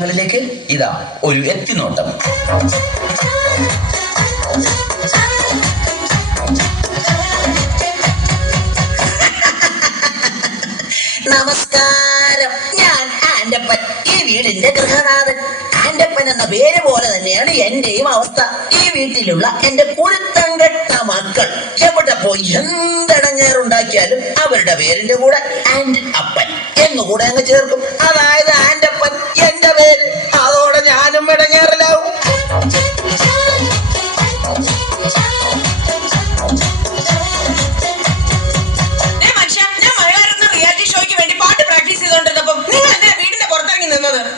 ങ്ങളിലേക്ക് ഇതാ ഒരു എത്തിനോട്ടം. നമസ്കാരം, ഞാൻ ആൻഡപ്പൻ, ഈ വീടിന്റെ ഗൃഹനാഥൻ. ആൻഡപ്പൻ എന്ന പേര് പോലെ തന്നെയാണ് എന്റെയും അവസ്ഥ. ഈ വീട്ടിലുള്ള എന്റെ കുരുത്തം കെട്ട മക്കൾ എവിടെ പോയി എന്തടങ്ങേറുണ്ടാക്കിയാലും അവരുടെ പേരിന്റെ കൂടെ ആൻഡ് അപ്പൻ എന്നുകൂടെ അങ്ങ് ചേർക്കും. അതായത് ആൻഡപ്പൻ എന്റെ പേര്. അതോടെ ഞാനും ഇടങ്ങേറിലാവും.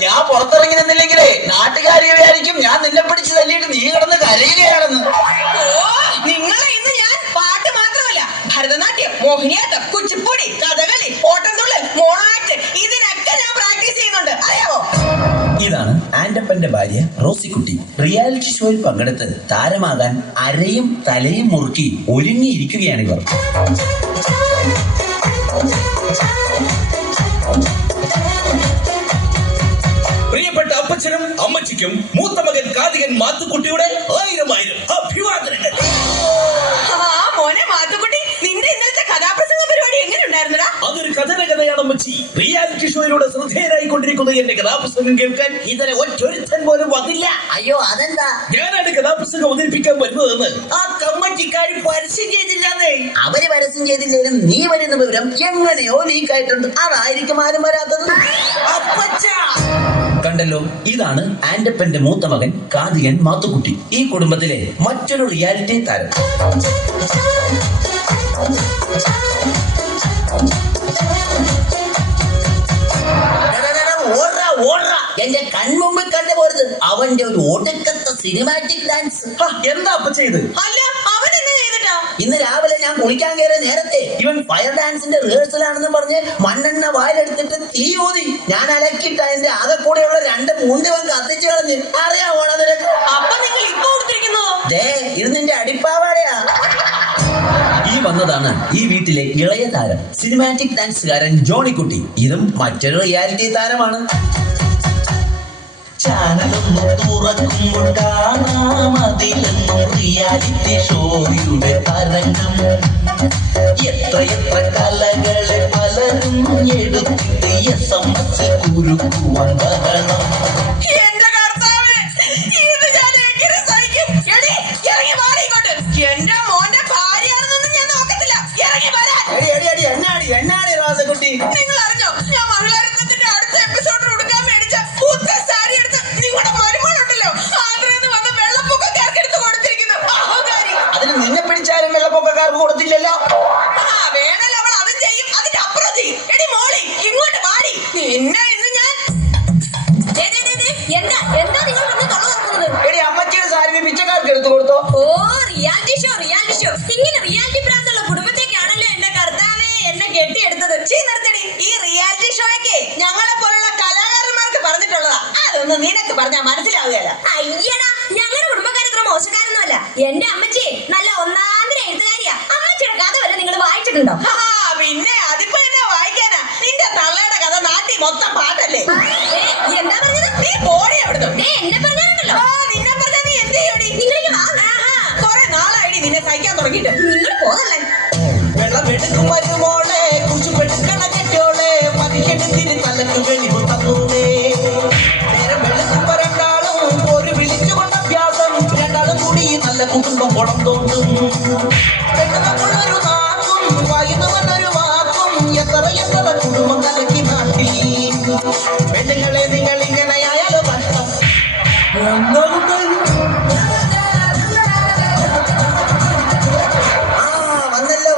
ഞാൻ പുറത്തിറങ്ങി നിന്നില്ലെങ്കിലേ നാട്ടുകാരി വിചാരിക്കും ഞാൻ നിന്നെ പിടിച്ച് തല്ലിയിട്ട് നീ കിടന്ന് കരയുകയാണെന്ന്. നിങ്ങളെ ഇന്ന് ഞാൻ പാട്ട് മാത്രമല്ല, ഭരതനാട്യം, മോഹിനിയാട്ടം, കുച്ചിപ്പുടി, കഥകളി, ഓട്ടംതുള്ളൽ, മോണാക്ട് ഇതിനൊക്കെ ഞാൻ പ്രാക്ടീസ് ചെയ്യുന്നുണ്ട്, അറിയാവോ? ഇതാണ് ആൻഡപ്പന്റെ ഭാര്യ റോസിക്കുട്ടി. റിയാലിറ്റി ഷോയിൽ പങ്കെടുത്ത് താരമാകാൻ അരയും തലയും മുറുക്കി ഒരുങ്ങിയിരിക്കുകയാണിവർ. പ്രിയപ്പെട്ട അപ്പച്ചനും അമ്മച്ചിക്കും മൂത്ത മകൻ കാതികൻ മാത്തുക്കുട്ടിയുടെ 1000 അഭിവാദനങ്ങൾ. മോനെ മാത്തുക്കുട്ടി, നിന്റെ ഇന്നലത്തെ കഥാപ്രസംഗ പരിപാടി എങ്ങനെ ഉണ്ടായിരുന്നടാ? അതൊരു കഥയാണ് അമ്മച്ചി. റിയാലിറ്റി ഷോയിലൂടെ ശ്രദ്ധേയനായിക്കൊണ്ടിരിക്കുന്ന എന്റെ കഥാപ്രസംഗം കേൾക്കാൻ ഇതുവരെ ഒറ്റൊരുത്തൻ പോലും വന്നില്ല. അയ്യോ, അതെന്താ? ഞാനാണ് കഥാപ്രസംഗം അവതരിപ്പിക്കാൻ വരുന്നതെന്ന് ആ കമ്മറ്റിക്കാരി പരസ്യം ചെയ്തില്ലാന്നേ. അവര് പരസ്യം ചെയ്തില്ലേലും നീ വരുന്ന വിവരം എങ്ങനെയോ ലീക്കായിട്ടുണ്ട്. അതായിരിക്കും ആരും വരാത്തത്. അപ്പച്ച കണ്ടല്ലോ, ഇതാണ് ആൻഡപ്പന്റെ മൂത്ത മകൻ കാതികൻ മാത്തുക്കുട്ടി, ഈ കുടുംബത്തിലെ മറ്റൊരു റിയാലിറ്റി താരം. എന്റെ കൺമുമ്പിൽ കണ്ടുപോരുത് അവന്റെ ഒരു ഒടുക്കത്തെ സിനിമാറ്റിക് ഡാൻസ്. എന്താ അപ്പ ചെയ്ത്? അല്ല, അവൻ എന്നെ ചെയ്തിട്ടാ? ഇന്ന് രാവിലെ ഞാൻ കുളിക്കാൻ കയറിയ നേരത്തെ ഇവൻ ഫയർ ഡാൻസിന്റെ റിഹേഴ്സൽ ആണെന്ന് പറഞ്ഞ് മണ്ണെണ്ണ വായിലെടുത്തിട്ട് തീ ഊതി. ഞാൻ അലക്കിട്ട എന്റെ ആകെ കൂടെയുള്ള 2 മൂണ്ടിവൻ കത്തിച്ചു കളഞ്ഞ്. അറിയാവോടാ നിനക്ക്? അപ്പൊ നിങ്ങൾ ഇപ്പൊ കൊടുത്തിരിക്കുന്നോ? ഇത് നിന്റെ അടിപ്പാവാടയാ. ഈ വന്നതാണ് ഈ വീട്ടിലെ ഇളയ താരം, സിനിമാറ്റിക് ഡാൻസുകാരൻ ജോണിക്കുട്ടി. ഇതും മറ്റൊരു റിയാലിറ്റി താരമാണ്. ചാനലൊന്നും തുറക്കുമ്പോൾ കാണാം അതിലെന്നും റിയാലിറ്റി ഷോയുടെ തരംഗം. എത്ര കലകളെ പലരും എടുത്തിട്ട് SMS കുരുക്കുവാൻ ബഹളം. എന്റെ കർത്താവേ, ഇത് ഞാൻ എങ്ങനെ സഹിക്കും? എടീ, ഇറങ്ങി വാടി ഇങ്ങോട്ട്. എന്റെ മോന്റെ ഭാര്യയാണെന്നൊന്നും ഞാൻ നോക്കത്തില്ല. ഇറങ്ങി വരാൻ. എന്നാടി റോസക്കുട്ടി? നിങ്ങൾ അറിഞ്ഞോ, ഞാൻ മഹിളാരത്നത്തിന്റെ അടുത്ത എപ്പിസോഡിൽ ഉടുക്കാൻ മേടിച്ച പുത്ത സാരി എടുത്ത് നിങ്ങളുടെ മരുമോളുണ്ടല്ലോ ആന്ധ്രയിൽ വന്ന് വെള്ളപ്പൊക്കക്കാർക്ക് എടുത്ത് കൊടുത്തിരിക്കുന്നു. അഹങ്കാരി. അതിന് നിന്നെ പിടിച്ചാലും വെള്ളപ്പൊക്കക്കാർക്ക് കൊടുത്തില്ലല്ലോ. വേണല്ലോ, അവൾ അതും ചെയ്യും, അതിന്റെ അപ്പുറം ചെയ്യും. എടി മോളി, ഇങ്ങോട്ട് വാടി. നിന്നെ ഇന്ന് ഞാൻ എന്താ നിങ്ങൾ വന്ന് തൊള്ള തുറക്കുന്നത്? എടി, അമ്മച്ചിയുടെ സാരി പിച്ചക്കാർക്ക് എടുത്തു കൊടുത്തോ? ഓ, റിയാലിറ്റി ഷോ. ഇങ്ങനെ റിയാലിറ്റി പ്രാന്തുള്ള കുടുംബത്തേക്കാണല്ലോ എന്റെ കർത്താവേ എന്നെ കെട്ടിയെടുത്തത്. നിർത്തടി. ഈ റിയാലിറ്റി ഷോയ്ക്ക് ഞങ്ങളെ പോലുള്ള കലാകാരന്മാർക്ക് പറഞ്ഞിട്ടുള്ളതാ. അതൊന്നും നിനക്ക് പറഞ്ഞാൽ മനസ്സിലാവുകയല്ല. അയ്യടാ, ഞങ്ങളുടെ കുടുംബക്കാർ ഇത്ര മോശക്കാരൊന്നുമല്ല. എന്റെ അമ്മച്ചി നല്ല ഒന്നാന്തര എഴുത്തുകാരിയാ. അമ്മച്ചിയുടെ കഥ വരെ നിങ്ങൾ വായിച്ചിട്ടുണ്ടോ? പിന്നെ അതിപ്പോ എന്നെ വായിക്കാനാ? നിന്റെ തള്ളയുടെ കഥ നാട്ടിൽ മൊത്തം പാട്ടല്ലേ? എന്താ പറഞ്ഞത്? നീ പോടി അവിടുന്ന്. എന്നെ പറഞ്ഞാണല്ലോ. നിന്നെ പറഞ്ഞാ നീ എന്ത് ചെയ്യോടി? കൊറേ നാളായി നിന്നെ സഹിക്കാൻ തുടങ്ങിയിട്ട്. നിങ്ങൾ പോകല്ലേ? വെള്ളമെടുക്കും വരുമോളെ കുശുപെടുക്കണ കെട്ടോളെ മനുഷ്യനെതിരി തലക്ക് വെളിവ് തന്നൂടെ. നേരം വെളുക്കുമ്പോ രണ്ടാളും ഒരു വിളിച്ചുകൊണ്ട് അഭ്യാസം. രണ്ടാളും കൂടി നല്ല കുടുംബം കുളം തോണ്ടും. പെണ്ണുമക്കുള്ളൊരു നാക്കും വൈകുന്നവനൊരു വാക്കും. എത്ര കുടുംബം കലക്കി നാട്ടി. പെണ്ണുങ്ങളെ നിങ്ങൾ ഇങ്ങനെയായാലോ കഷ്ടം.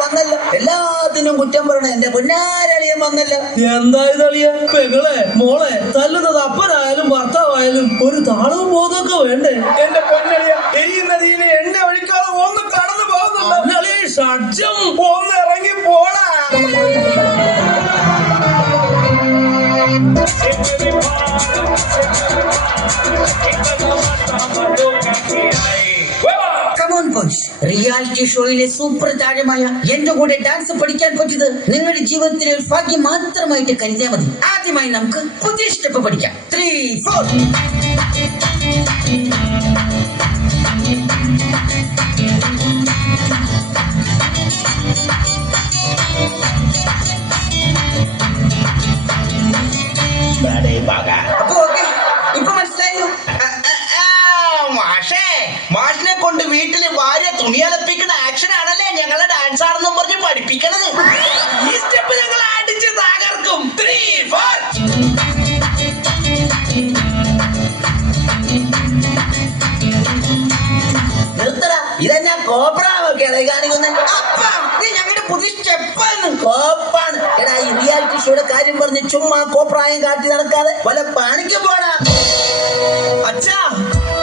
വന്നല്ലോ. എല്ലാത്തിനും കുറ്റം പറയണ എന്റെ പൊന്നാരളിയൻ വന്നല്ലോ. എന്താ ഇതളിയ? പെങ്ങളെ മോളെ തല്ലുന്നത് അപ്പനായാലും ഭർത്താവായാലും ഒരു താളവും ബോധമൊക്കെ വേണ്ടേ? എന്റെ പൊന്നളിയ, എരിയുന്നതിനെ എണ്ണ ഒഴിക്കാതെ ഒന്ന് കടന്നു പോകുന്നുണ്ട്. ഷഡ്ജം ഒന്ന് ഇറങ്ങി പോടാ. Come on, boys. റിയാലിറ്റി ഷോയിലെ സൂപ്പർ താരമായ എന്റെ കൂടെ ഡാൻസ് പഠിക്കാൻ പറ്റിയത് നിങ്ങളുടെ ജീവിതത്തിലെ ഒരു ഭാഗ്യം മാത്രമായിട്ട് കരുതിയാൽ മതി. ആദ്യമായി നമുക്ക് പുതിയ സ്റ്റെപ്പ് പഠിക്കാം. 3, 4. അപ്പൊ ഓക്കെ, ഇപ്പൊ മനസ്സിലായോ? മാഷിനെ കൊണ്ട് വീട്ടില് ഭാര്യ തുണിയലപ്പിക്കുന്ന ആക്ഷൻ ആണല്ലേ ഞങ്ങളെ ഡാൻസ് ആണെന്നും പറഞ്ഞ് പഠിപ്പിക്കണത്. ഈ സ്റ്റെപ്പ് ഞങ്ങൾ അടിച്ച് തകർക്കും. 3, 4. നിർത്തടാ, ഇതെന്നാ കോപ്രാവൊക്കെയാണ് കാണിക്കുന്നത്. നീ ഞങ്ങളുടെ പുതിയ സ്റ്റെപ്പാണ്. കോപ്പാണ്. എടാ, ഈ റിയാലിറ്റി ഷോയുടെ കാര്യം പറഞ്ഞ് ചുമ്മാ കോപ്രായം കാട്ടി നടക്കാതെ വല്ല പണിക്ക് പോടാ. അച്ഛാ,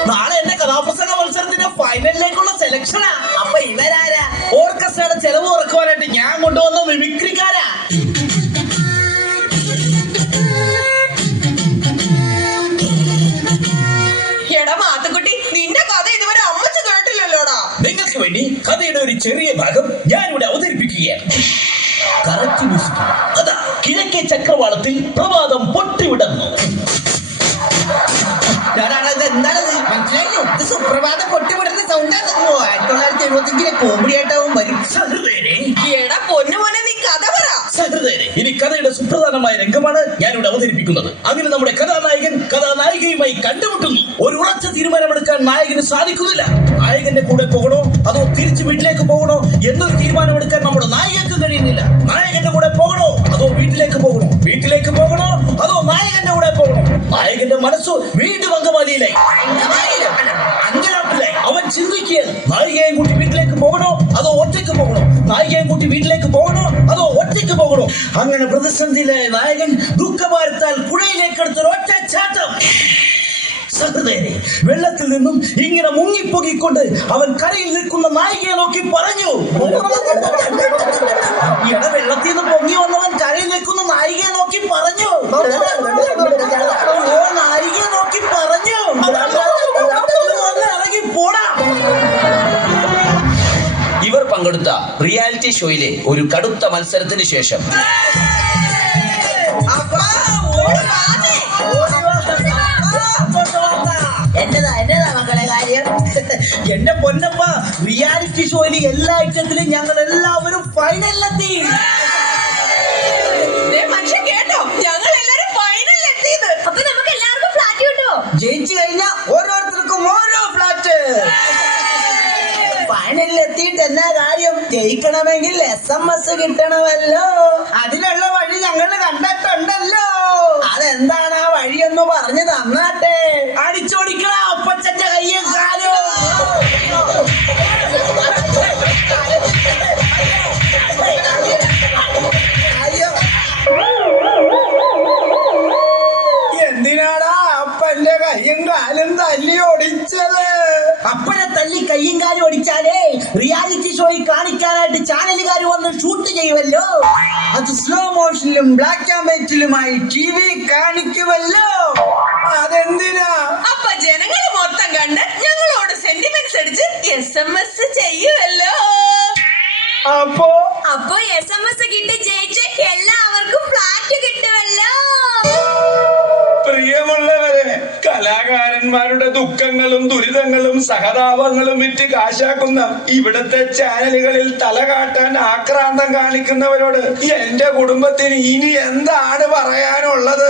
നാളെ എന്റെ കഥാപ്രസംഗ മത്സരത്തിന്റെ ഫൈനലിലേക്കുള്ള സെലക്ഷനാ. അപ്പൊ ഇവരാരാ? ഓർക്കസ്ട്രയുടെ ചെലവ് കുറക്കുവാനായിട്ട് ഞാൻ കൊണ്ടുവന്ന മിമിക്രിക്കാരാ. എടാ മാത്തുക്കുട്ടി, നിന്റെ കഥ ഇതുവരെ അമ്മച്ചു കേട്ടില്ലല്ലോടാ. നിങ്ങൾക്ക് വേണ്ടി കഥയുടെ ഒരു ചെറിയ ഭാഗം ഞാനിവിടെ അവതരിപ്പിക്കുകയാണ്. Correct music. അതാ കിഴക്കേ ചക്രവാളത്തിൽ പ്രഭാതം പൊട്ടിവിടുന്നു. എന്താണത് മനസ്സിലായില്ലേ? ഇത് സുപ്രഭാതം പൊട്ടിവിടുന്ന സൗണ്ടാണ്. 1975 കോമഡി ആയിട്ടാവും വരും. സഹൃദയരെ, എടാ പൊന്നു മോനെ, നീ കഥ പറ. സഹൃദയരെ, ഇനി കഥയുടെ സുപ്രധാനമായ രംഗമാണ് ഞാനിവിടെ അവതരിപ്പിക്കുന്നത്. അങ്ങനെ നമ്മുടെ കഥാനായകൻ കഥാനായികയുമായി കണ്ടുമുട്ടുന്നു. ഒരു ഉറച്ച തീരുമാനമെടുക്കാൻ നായകന് സാധിക്കുന്നില്ല. നായകന്റെ കൂടെ പോകണോ അതോ തിരിച്ച് വീട്ടിലേക്ക് പോകണോ എന്നൊരു തീരുമാനമെടുക്കാൻ നമ്മുടെ നായികക്ക് കഴിയുന്നില്ല. നായകന്റെ കൂടെ പോകണോ അതോ വീട്ടിലേക്ക് പോകണോ? വീട്ടിലേക്ക് പോകണോ അതോ നായകന്റെ കൂടെ പോകണോ? നായകന്റെ മനസ്സു വീണ്ടും അങ്കമാലിയിലായി. അങ്കലാപ്പിലായി. അവൻ ചിന്തിക്കുകയാണ്, നായികയും കൂട്ടി വീട്ടിലേക്ക് പോകണോ അതോ ഒറ്റയ്ക്ക് പോകണോ? നായികയും കൂട്ടി വീട്ടിലേക്ക് പോകണോ അതോ ഒറ്റയ്ക്ക് പോകണോ? അങ്ങനെ പ്രതിസന്ധിയിലായ നായകൻ ദുഃഖഭാരത്താൽ പുഴയിലേക്ക് എടുത്തൊരു ഒറ്റ ചാട്ടം. സഹൃദയനെ, വെള്ളത്തിൽ നിന്നും ഇങ്ങനെ മുങ്ങിപ്പൊങ്ങിക്കൊണ്ട് അവൻ കരയിൽ നിൽക്കുന്ന നായികയെ നോക്കി പറഞ്ഞു. ഇട വെള്ളത്തിൽ നിന്ന് പൊങ്ങി വന്നവൻ കരയിൽ നിൽക്കുന്ന നായികയെ നോക്കി പറഞ്ഞു. നായികയെ നോക്കി പറഞ്ഞു, ഇറങ്ങി പോടാ. ഇവർ പങ്കെടുത്ത റിയാലിറ്റി ഷോയിലെ ഒരു കടുത്ത മത്സരത്തിന് ശേഷം എന്നതാ മക്കളെ കാര്യം? എന്റെ പൊന്നപ്പ, റിയാലിറ്റി ഷോയിലെ എല്ലാ ഐറ്റത്തിലും ഞങ്ങൾ എല്ലാവരും ഫൈനലിലെത്തി. മനുഷ്യ കേട്ടോ, ഞങ്ങൾ എല്ലാരും ഫൈനലിൽ എത്തിയത്. അപ്പൊ നമുക്ക് എല്ലാവർക്കും ഫ്ലാറ്റ് കിട്ടുമോ? ജയിച്ചു കഴിഞ്ഞാൽ ഓരോരുത്തർക്കും ഓരോ ഫ്ലാറ്റ്. ഫൈനലിൽ എത്തിയിട്ട് എന്നാ കാര്യം? ജയിക്കണമെങ്കിൽ SMS കിട്ടണമല്ലോ. അതിനുള്ള വഴി ഞങ്ങൾ കണ്ടിട്ടുണ്ടല്ലോ. അതെന്താണ് ആ വഴിയൊന്ന് പറഞ്ഞു തന്നാട്ടെ. അടിച്ചോടിക്കണ അപ്പച്ചന്റെ കയ്യും കാലും. എന്തിനാടാ അപ്പന്റെ കയ്യും കാലും തല്ലി ഓടിച്ചത്? അപ്പനെ തല്ലി കയ്യും കാലും ഒടിച്ചാലേ റിയാലിറ്റി ഷോയിൽ കാണിക്കാനായിട്ട് ചാനലുകാർ വന്ന് ഷൂട്ട് ചെയ്യുമല്ലോ. അത് സ്ലോ മോഷനിലും ബ്ലാക്ക് ആൻഡ് വൈറ്റിലുമായി TV കാണിക്കുമല്ലോ. അതെന്തിനാ? അപ്പൊ ജനങ്ങൾ മൊത്തം കണ്ട് ഞങ്ങളോട് സെന്റിമെന്റ്സ് അടിച്ച് SMS ചെയ്യുമല്ലോ. അപ്പോ SMS കിട്ടി ജയിച്ച് എല്ലാവർക്കും ഫ്ലാറ്റ് കിട്ടുമല്ലോ. പ്രിയമുള്ളവരെ, കലാകാരന്മാരുടെ ദുഃഖങ്ങളും ദുരിതങ്ങളും സഹതാപങ്ങളും വിറ്റ് കാശാക്കുന്ന ഇവിടുത്തെ ചാനലുകളിൽ തലകാട്ടാൻ ആക്രാന്തം കാണിക്കുന്നവരോട് എന്റെ കുടുംബത്തിന് ഇനി എന്താണ് പറയാനുള്ളത്?